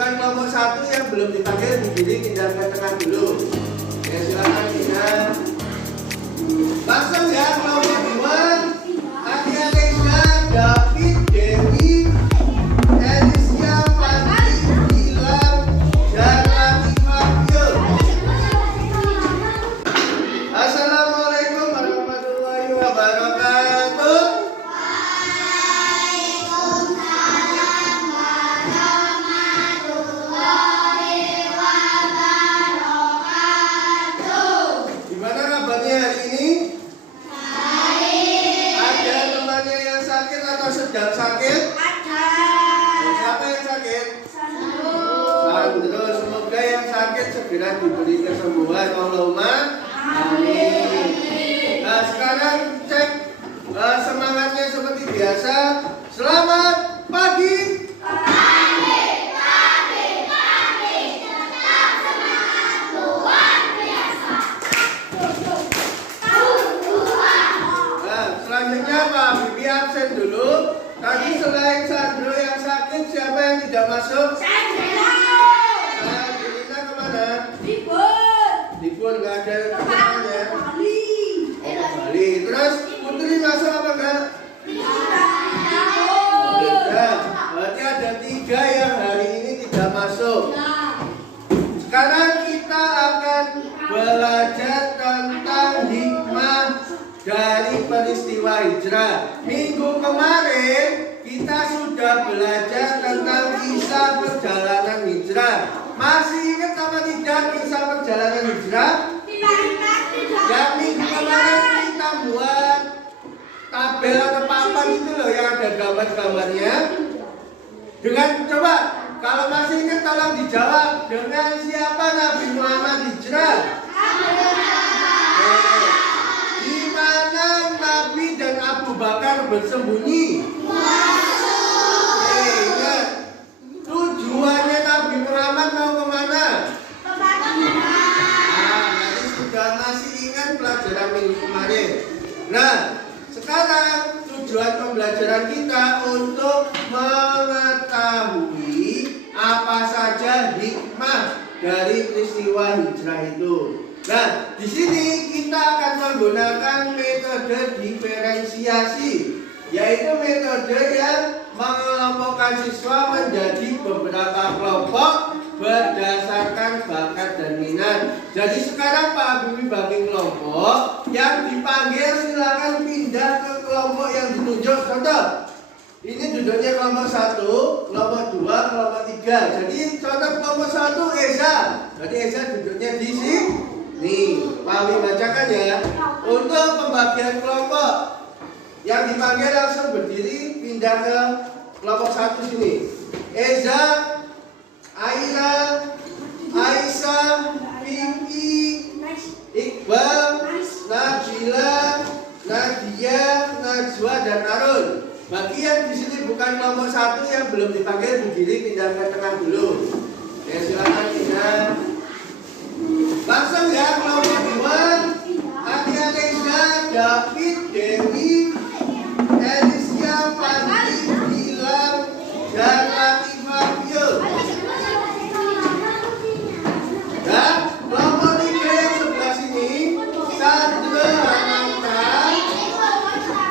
bukan kelompok satu yang belum dipanggil berdiri, pindah ke tengah dulu. Ya silakan pindah. Langsung ya kelompok dua. Adia Lesa, David, Dewi, Elisia, Fandi, Gilang, dan Latifah. Yuk. Assalamualaikum warahmatullahi wabarakatuh. Gimana kabarnya hari ini? Ada temannya yang sakit atau sedang sakit? Siapa yang sakit? Sandro. Semoga yang sakit segera diberi kesembuhan. Allahumma amin. Nah sekarang cek semangatnya seperti biasa. Selamat pagi. Selanjutnya Pak Bibi absen dulu. Tadi selain Sandro yang sakit, siapa yang tidak masuk? Sandrina kemana? Libur, nggak ada temannya. Bali. Terus Putri masuk apa enggak? Tidak. Berarti ada 3 yang hari ini tidak masuk. Sekarang kita akan belajar tentang hikmah dari peristiwa hijrah. Minggu kemarin kita sudah belajar tentang kisah perjalanan hijrah. Masih ingat apa tidak kisah perjalanan hijrah? Yang minggu kemarin kita buat tabel atau papan itu loh yang ada gambar-gambarnya. Dengan coba kalau masih ingat tolong dijawab, dengan siapa Nabi Muhammad hijrah? Di mana Nabi dan Abu Bakar bersembunyi? Ingat, tujuannya Nabi Muhammad mau kemana? Nanti sudah masih ingat pelajaran minggu kemarin. Nah, sekarang tujuan pembelajaran kita untuk mengetahui apa saja hikmah dari peristiwa hijrah itu. Nah, di sini kita akan menggunakan metode diferensiasi, yaitu metode yang mengelompokkan siswa menjadi beberapa kelompok berdasarkan bakat dan minat. Jadi sekarang Pak Bibi bagi kelompok, yang dipanggil silakan pindah ke kelompok yang ditunjuk. Contoh, ini duduknya kelompok 1, kelompok 2, kelompok 3. Jadi contoh kelompok 1 Eza. Jadi Eza duduknya di sini. Nih, Pak Bibi bacakan ya. Untuk pembagian kelompok, yang dipanggil langsung berdiri pindah ke kelompok 1 sini. Eza, Aira, Aisyah, Vicky, Iqbal, Nabila, Nadia, Najwa, dan Arun. Bagi yang di sini bukan kelompok 1 yang belum dipanggil berdiri pindah ke tengah dulu. Ya silakan pindah. Langsung ya kelompok 2. Adia Lesa, David, Dewi, Elisia, Fandi, Gilang, dan Latifah. Yuk. Dan kelompok 3 yang sebelah sini, Sandro, Ananta,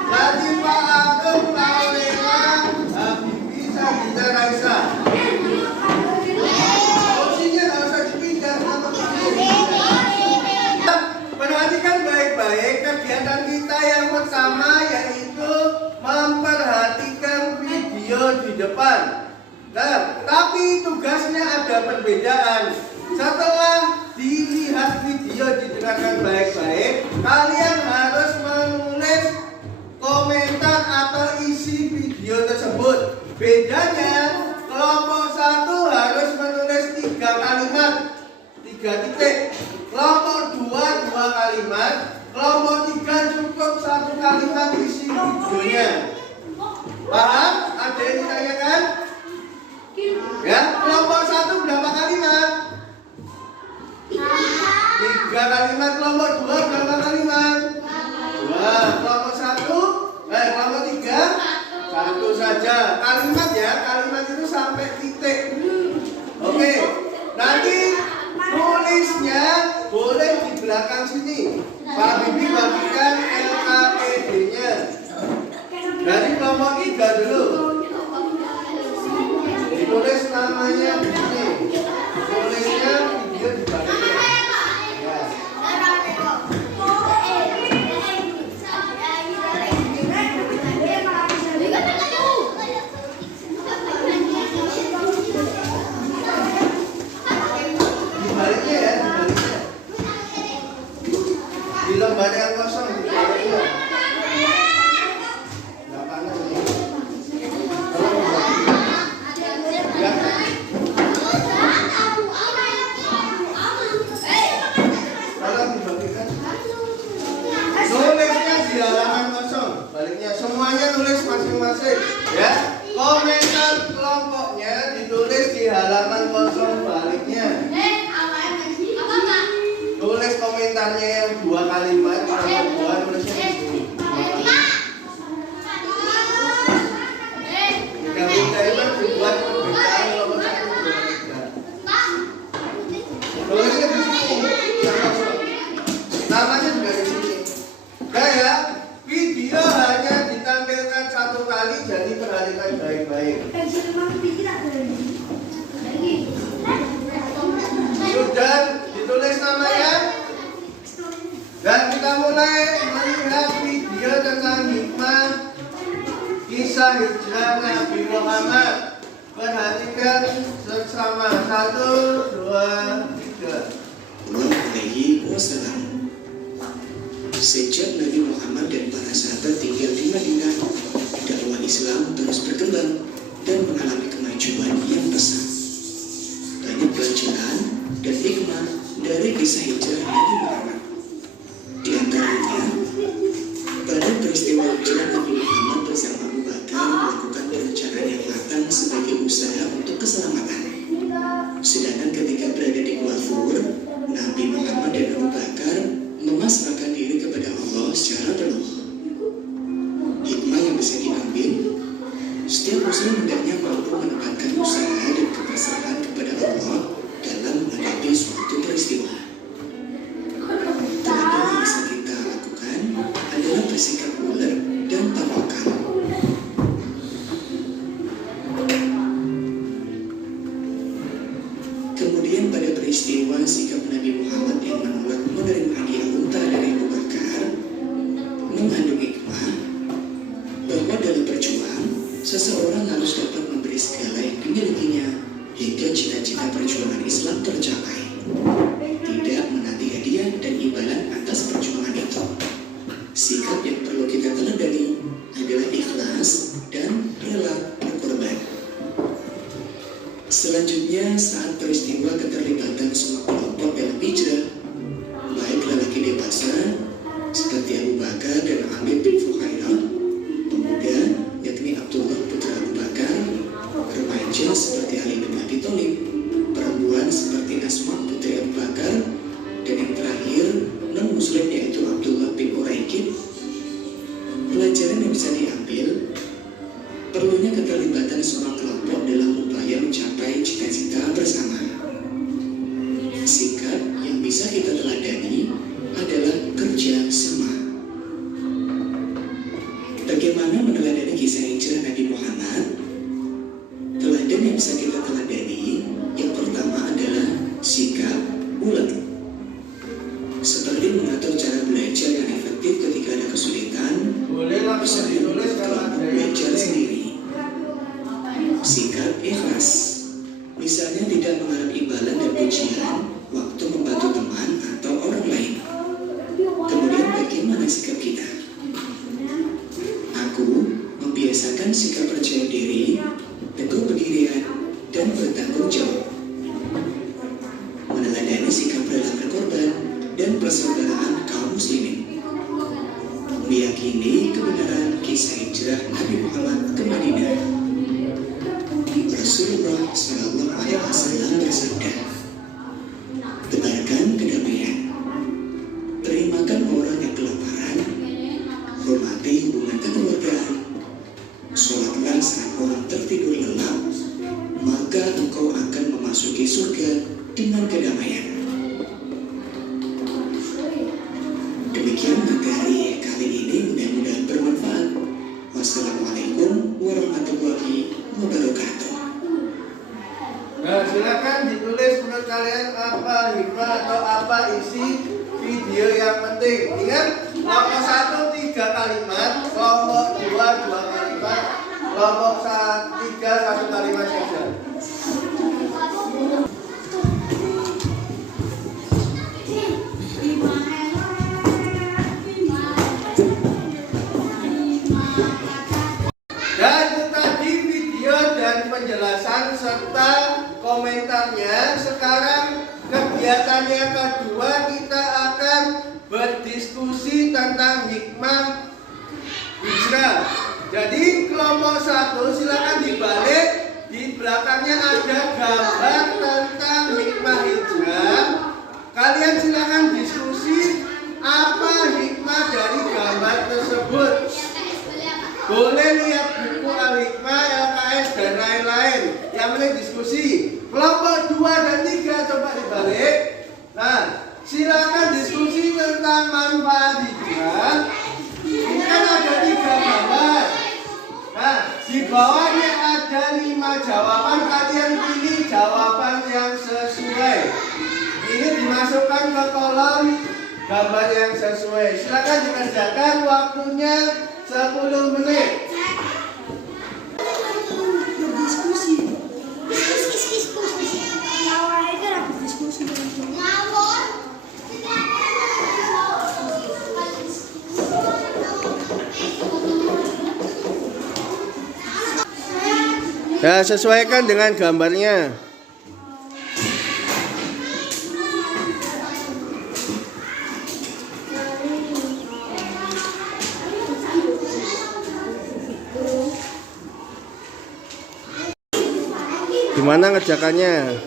Latifah, Agung, Laurena, Habibi, Sabina, Raisa. Posisinya nggak usah dipindah. Perhatikan baik-baik kegiatan kita yang pertama, yaitu memperhatikan video di depan. Nah, tapi tugasnya ada perbedaan. Setelah dilihat video didengarkan baik-baik, kalian harus menulis komentar atau isi video tersebut. Bedanya, kelompok 1 harus menulis 3 kalimat, 3 titik. Kelompok 2 kalimat, kelompok 3 cukup 1 kalimat isi videonya. Paham? Ada yang ditanyakan? Ya, kelompok 1 berapa kalimat? 3 kalimat. Kelompok 2 berapa kalimat? 2. Kelompok 3 1 saja. Kalimat ya, kalimat itu sampai titik. baliknya semuanya nulis masing-masing ya. Komentar kelompoknya ditulis di halaman kosong baliknya. Tulis komentarnya yang 2 kalimat, nomor 2 tulisnya di sini. 3 kalimat dibuat perbedaan nomor 1, 2, 3. Tulisnya di sini. Namanya juga di sini. Ya, video hanya ditampilkan 1 kali, jadi perhatikan baik-baik. Sudah ditulis namanya? Dan kita mulai melihat video tentang hikmah kisah hijrah Nabi Muhammad. Perhatikan bersama 1, 2, 3. Alaihi wasallam. Sejak Nabi Muhammad dan para sahabat tinggal di Madinah, dakwah Islam terus berkembang dan mengalami kemajuan yang pesat. Banyak pelajaran dan hikmah dari kisah hijrah Nabi Muhammad. Di antaranya, pada peristiwa hijrah Nabi Muhammad bersama Abu Bakar melakukan perencanaan yang matang sebagai usaha untuk keselamatan. Sedangkan ketika berada di Gua Thur, Nabi Muhammad dan Abu Bakar memasrahkan diri kepada Allah secara penuh. Hikmah yang bisa diambil, setiap muslim hendaknya mampu menempatkan usaha dan kepasrahan kepada Allah dalam menghadapi suatu peristiwa. Teladan yang bisa kita lakukan adalah bersikap ulet dan tawakal. Kemudian pada peristiwa sikap Nabi Muhammad yang menolak menerima hadiah unta dari Abu Bakar mengandung hikmah bahwa dalam berjuang seseorang harus dapat memberi segala yang dimilikinya hingga cita-cita perjuangan Islam tercapai, tidak menanti hadiah dan imbalan atas perjuangan itu. Sikap yang perlu kita teladani adalah ikhlas dan rela berkorban. Selanjutnya, saat peristiwa keterlibatan semua kelompok dalam hijrah, baik lelaki dewasa seperti Abu Bakar dan Amir bin Fuhairah, pemuda yakni Abdullah putra Abu Bakar, remaja seperti Ali bin Abi Thalib, perempuan seperti Asma putri Abu Bakar, dan yang terakhir non-muslim yaitu Abdullah bin Uraikid. Pelajaran yang bisa diambil, perlunya keterlibatan semua kelompok dalam upaya mencapai cita-cita bersama. Sikap yang bisa kita teladani adalah kerja sama. Bagaimana meneladani kisah hijrah Nabi Muhammad? Teladan yang bisa kita teladani yang pertama adalah sikap ulet. Seperti mengatur cara belajar yang efektif ketika ada kesulitan, bisa ditulis kelompok belajar sendiri. Sikap ikhlas, misalnya tidak mengharap imbalan dan pujian waktu membantu teman atau orang lain. Kemudian bagaimana sikap kita? Aku membiasakan sikap percaya diri, teguh pendirian, dan bertanggung jawab. Meneladani sikap rela berkorban dan persaudaraan kaum muslimin. Meyakini kebenaran kisah hijrah Nabi Muhammad ke Madinah. Rasulullah SAW bersabda, tebarkan kedamaian, terimakan orang yang kelaparan, hormati hubungan kekeluargaan, sholatlah saat orang tertidur lelap, maka engkau akan memasuki surga dengan kedamaian. Demikian materi kali ini, mudah-mudahan bermanfaat. Wassalamualaikum warahmatullahi wabarakatuh. Nah, silakan ditulis menurut kalian apa hikmah atau apa isi video yang penting. Ingat, kelompok 1 3 kalimat, kelompok 2 2 kalimat, kelompok 3 1 kalimat saja. Dan itu tadi video dan penjelasan serta komentarnya. Sekarang kegiatannya kedua, kita akan berdiskusi tentang hikmah hijrah. Jadi kelompok 1 silakan dibalik. Di belakangnya ada gambar tentang hikmah hijrah. Kalian silakan diskusi apa hikmah dari gambar tersebut. Boleh lihat buku Al-Hikmah, LKS dan lain-lain. Yang penting diskusi. Kelompok 2 dan 3 coba dibalik. Nah, silakan diskusi tentang manfaat hijrah. Ini kan ada 3 gambar. Nah, di bawahnya ada 5 jawaban. Kalian pilih jawaban yang sesuai. Ini dimasukkan ke kolom gambar yang sesuai. Silakan dikerjakan, waktunya 10 menit. Ya, sesuaikan dengan gambarnya. Gimana ngerjakannya?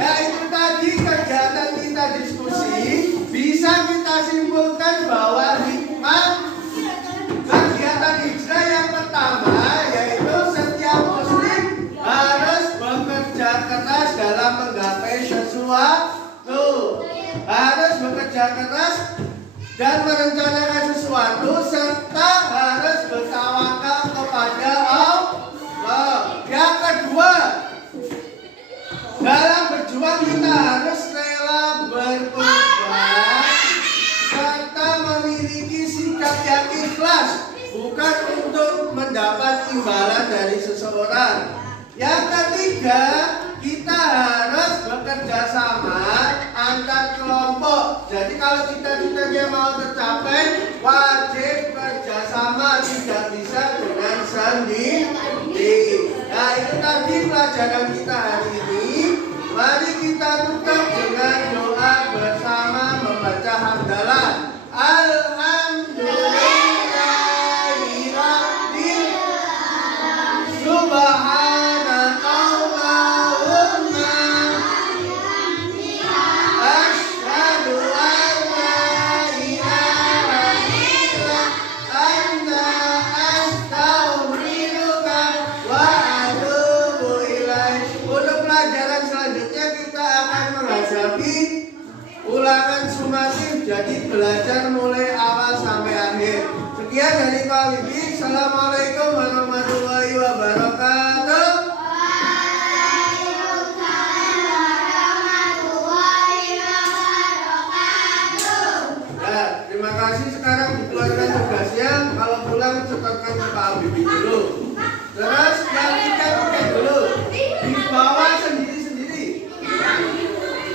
Ya, itu tadi kegiatan kita diskusi. Bisa kita simpulkan bahwa hikmah kegiatan hijrah yang pertama yaitu setiap muslim harus bekerja keras dalam menggapai sesuatu. Harus bekerja keras dan merencanakan sesuatu serta harus bertawakal kepada Allah. Yang kedua, dalam berjuang kita harus rela berkorban serta memiliki sikap yang ikhlas, bukan untuk mendapat imbalan dari seseorang. Yang ketiga, kita harus bekerja sama antar kelompok. Jadi kalau cita-citanya mau tercapai, wajib kerjasama, tidak bisa dengan sendiri. Nah, itu tadi pelajaran kita hari ini. Mari kita tutup dengan doa bersama membaca hamdalah. Alhamdulillahirabbil subhanakallahumma asyhadu an la ilaha illa anta astaghfiruka wa atubu ilaik. Untuk pelajaran selanjutnya kita akan menghadapi ulangan sumatif, jadi belajar mulai awal sampai akhir. Sekian dari Pak Wibi. Assalamualaikum warahmatullahi wabarakatuh.